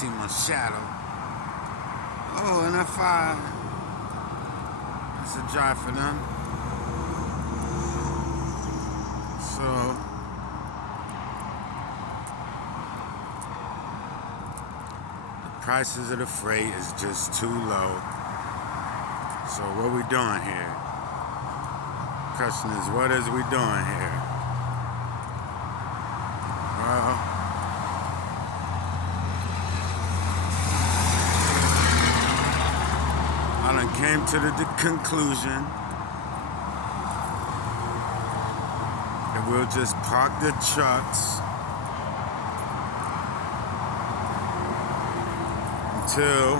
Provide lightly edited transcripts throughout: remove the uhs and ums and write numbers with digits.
see my shadow. Oh, and if it's a drive for them. So the prices of the freight is just too low. So what we doing here? Question is, what is we doing here? Well, I done came to the conclusion that we'll just park the trucks until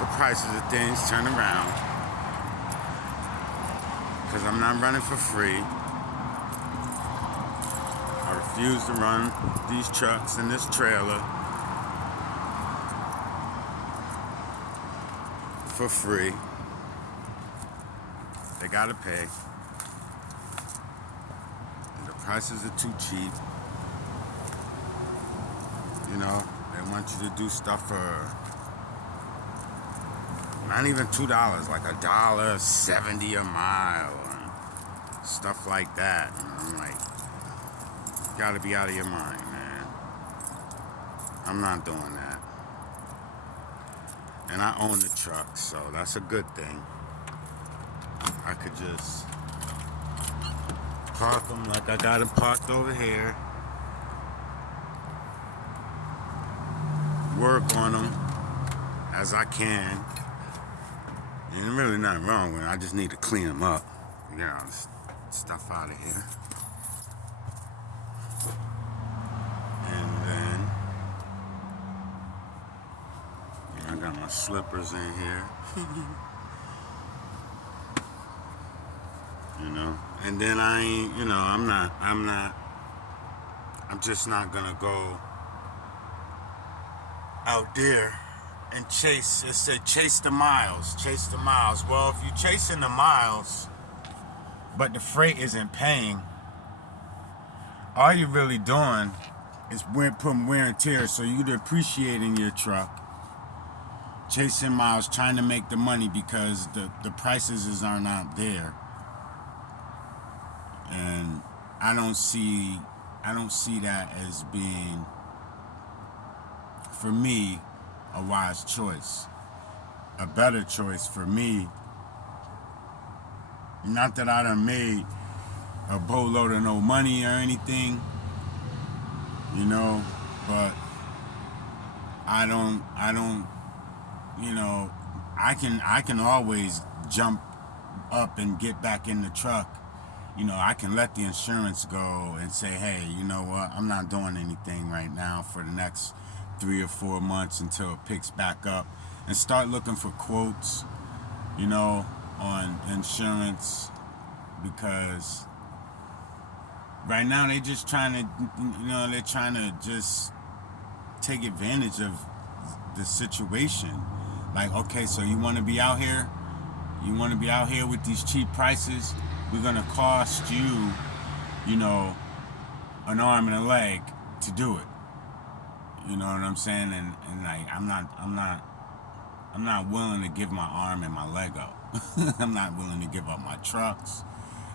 the prices of things turn around. Because I'm not running for free. I refuse to run these trucks in this trailer for free. They gotta pay. And the prices are too cheap. You know, they want you to do stuff for not even $2, like $1.70 a mile and stuff like that. And I'm like, you gotta be out of your mind, man. I'm not doing that. And I own the truck, so that's a good thing. I could just park them like I got them parked over here. Work on them as I can. And really nothing wrong with it. I just need to clean them up. Get all this stuff out of here. And then I got my slippers in here. You know. And then I ain't, you know, I'm just not gonna go out there and chase. It said chase the miles. Well, if you're chasing the miles, but the freight isn't paying, all you're really doing is putting wear and tear. So you're depreciating your truck, chasing miles, trying to make the money because the prices are not there. And I don't see that as being, for me, a wise choice. A better choice for me. Not that I done made a boatload of no money or anything, you know, but I don't, you know, I can always jump up and get back in the truck. You know, I can let the insurance go and say, hey, you know what, I'm not doing anything right now for the next 3 or 4 months until it picks back up, and start looking for quotes, you know, on insurance, because right now they're just trying to, you know, they're trying to just take advantage of the situation. Like, okay, so you want to be out here with these cheap prices? We're gonna cost you, you know, an arm and a leg to do it. You know what I'm saying? And like, I'm not willing to give my arm and my leg up. I'm not willing to give up my trucks.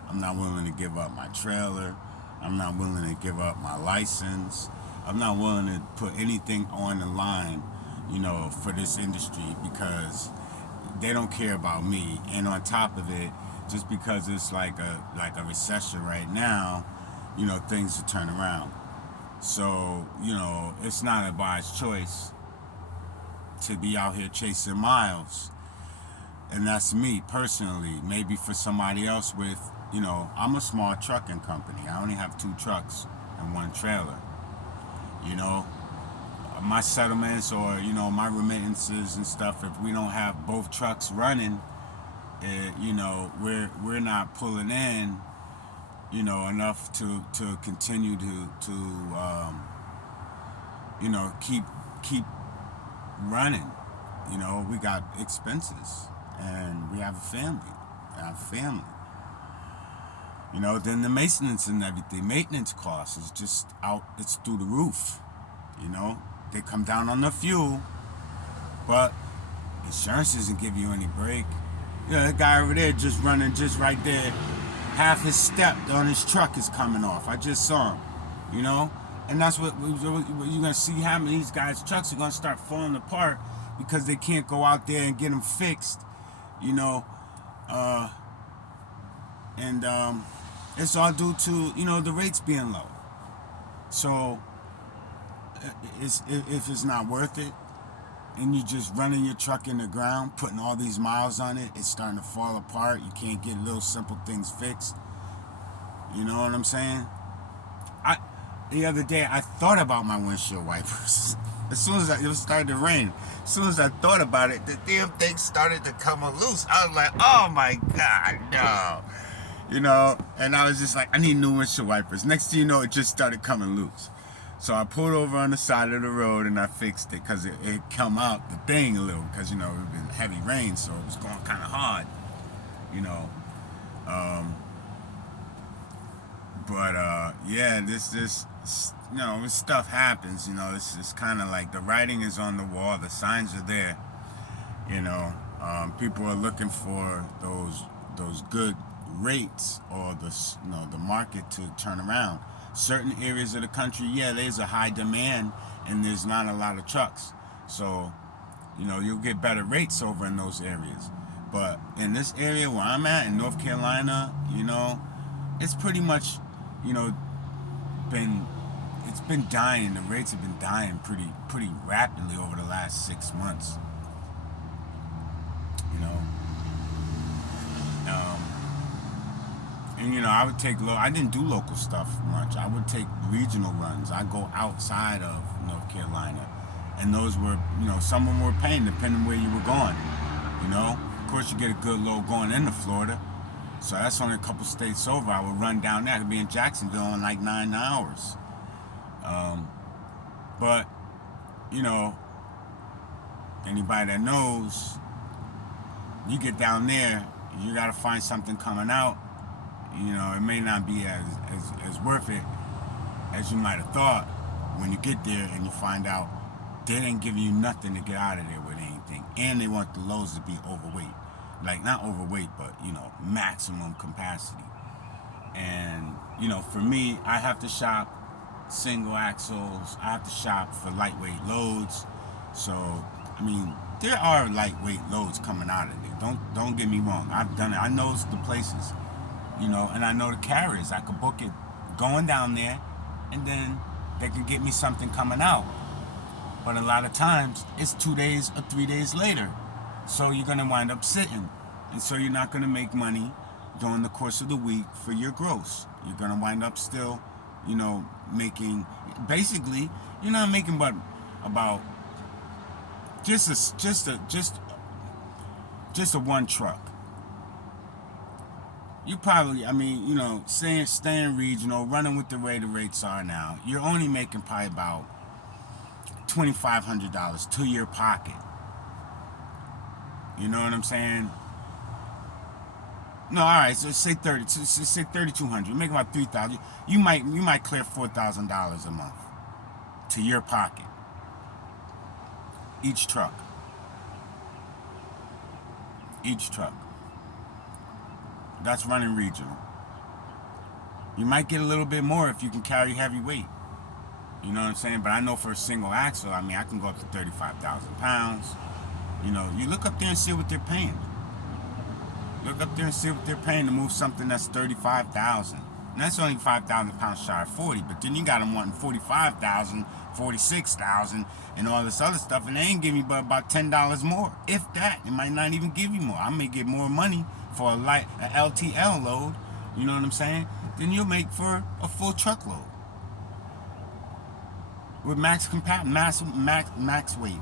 I'm not willing to give up my trailer. I'm not willing to give up my license. I'm not willing to put anything on the line, you know, for this industry, because they don't care about me. And on top of it, just because it's like a recession right now, you know, things will turn around. So, you know, it's not a wise choice to be out here chasing miles. And that's me personally. Maybe for somebody else with, you know, I'm a small trucking company. I only have 2 trucks and 1 trailer. You know, my settlements or, you know, my remittances and stuff, if we don't have both trucks running, you know, we're not pulling in, you know, enough to continue to you know, keep running. You know, we got expenses and we have a family. You know, then the maintenance and everything, maintenance costs is just out, it's through the roof. You know, they come down on the fuel, but insurance doesn't give you any break. That guy over there just running just right there. Half his step on his truck is coming off. I just saw him, you know? And that's what you're going to see happen. These guys' trucks are going to start falling apart because they can't go out there and get them fixed, you know? And it's all due to, the rates being low. So if it's not worth it, and you just running your truck in the ground, putting all these miles on it, it's starting to fall apart. You can't get little simple things fixed. You know what I'm saying? The other day, I thought about my windshield wipers. As soon as it started to rain, as soon as I thought about it, the damn thing started to come loose. I was like, oh my God, no. And I was just like, I need new windshield wipers. Next thing you know, it just started coming loose. So I pulled over on the side of the road and I fixed it because it come out the thing a little because, it had been heavy rain, so it was going kind of hard, yeah, this stuff happens, it's kind of like the writing is on the wall, the signs are there, people are looking for those good rates or the market to turn around. Certain areas of the country, there's a high demand and there's not a lot of trucks. So, you'll get better rates over in those areas. But in this area where I'm at, in North Carolina, it's pretty much, it's been dying. The rates have been dying pretty rapidly over the last 6 months. And I would take I didn't do local stuff much. I would take regional runs. I go outside of North Carolina, and those were, some of them were paying depending where you were going. Of course you get a good load going into Florida, so that's only a couple states over. I would run down there. I could be in Jacksonville in like 9 hours. But anybody that knows, you get down there, you got to find something coming out. It may not be as worth it as you might have thought when you get there and you find out they didn't give you nothing to get out of there with anything. And they want the loads to be overweight. Like, not overweight, but, maximum capacity. And, for me, I have to shop single axles. I have to shop for lightweight loads. So, there are lightweight loads coming out of there. Don't get me wrong. I've done it. I know the places. And I know the carriers. I could book it going down there, and then they could get me something coming out. But a lot of times, it's 2 days or 3 days later. So you're going to wind up sitting. And so you're not going to make money during the course of the week for your gross. You're going to wind up still, making, basically, you're not making but about just a one truck. You probably, staying regional, running with the way the rates are now, you're only making probably about $2,500 to your pocket. You know what I'm saying? No, all right. So say $3,200. You make about $3,000. You might clear $4,000 a month to your pocket. Each truck. That's running regional. You might get a little bit more if you can carry heavy weight. You know what I'm saying? But I know for a single axle, I can go up to 35,000 pounds. You look up there and see what they're paying. Look up there and see what they're paying to move something that's 35,000. And that's only 5,000 pounds shy of 40. But then you got them wanting 45,000, 46,000, and all this other stuff, and they ain't giving you but about $10 more, if that. It might not even give you more. I may get more money for a LTL load, you know what I'm saying, than you'll make for a full truckload with max weight.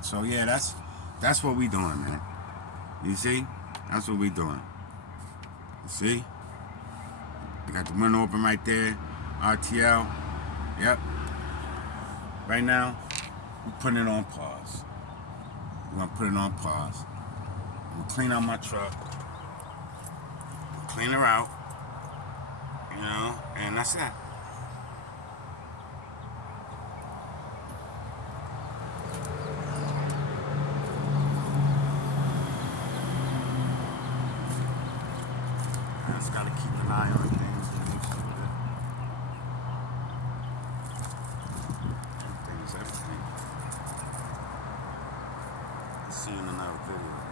So yeah, that's what we doing, man. You see, that's what we doing. You see, I got the window open right there, RTL. Yep. Right now, we're putting it on pause. We're gonna put it on pause. I'm gonna clean out my truck. Clean her out. And that's that. just gotta keep an eye on things and make sure that everything is everything. See you in another video.